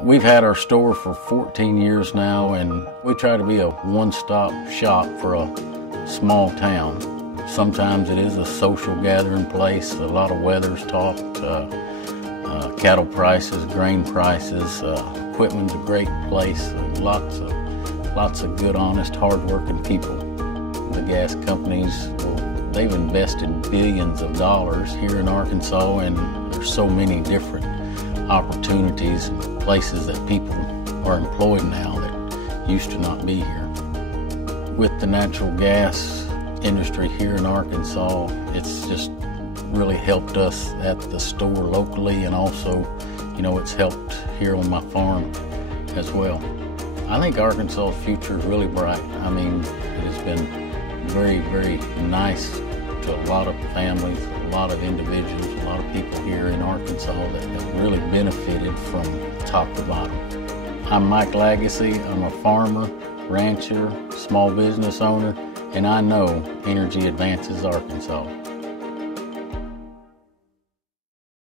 We've had our store for 14 years now, and we try to be a one-stop shop for a small town. Sometimes it is a social gathering place. A lot of weather's talked, cattle prices, grain prices, equipment's a great place. Lots of good, honest, hard-working people. The gas companies, they've invested billions of dollars here in Arkansas, and there's so many different opportunities and places that people are employed now that used to not be here. With the natural gas industry here in Arkansas, it's just really helped us at the store locally, and also, it's helped here on my farm as well. I think Arkansas's future is really bright. I mean, it has been very, very nice to a lot of families, a lot of individuals, a lot of people here in Arkansas that have really benefited from top to bottom. I'm Mike Lagacy. I'm a farmer, rancher, small business owner, and I know energy advances Arkansas.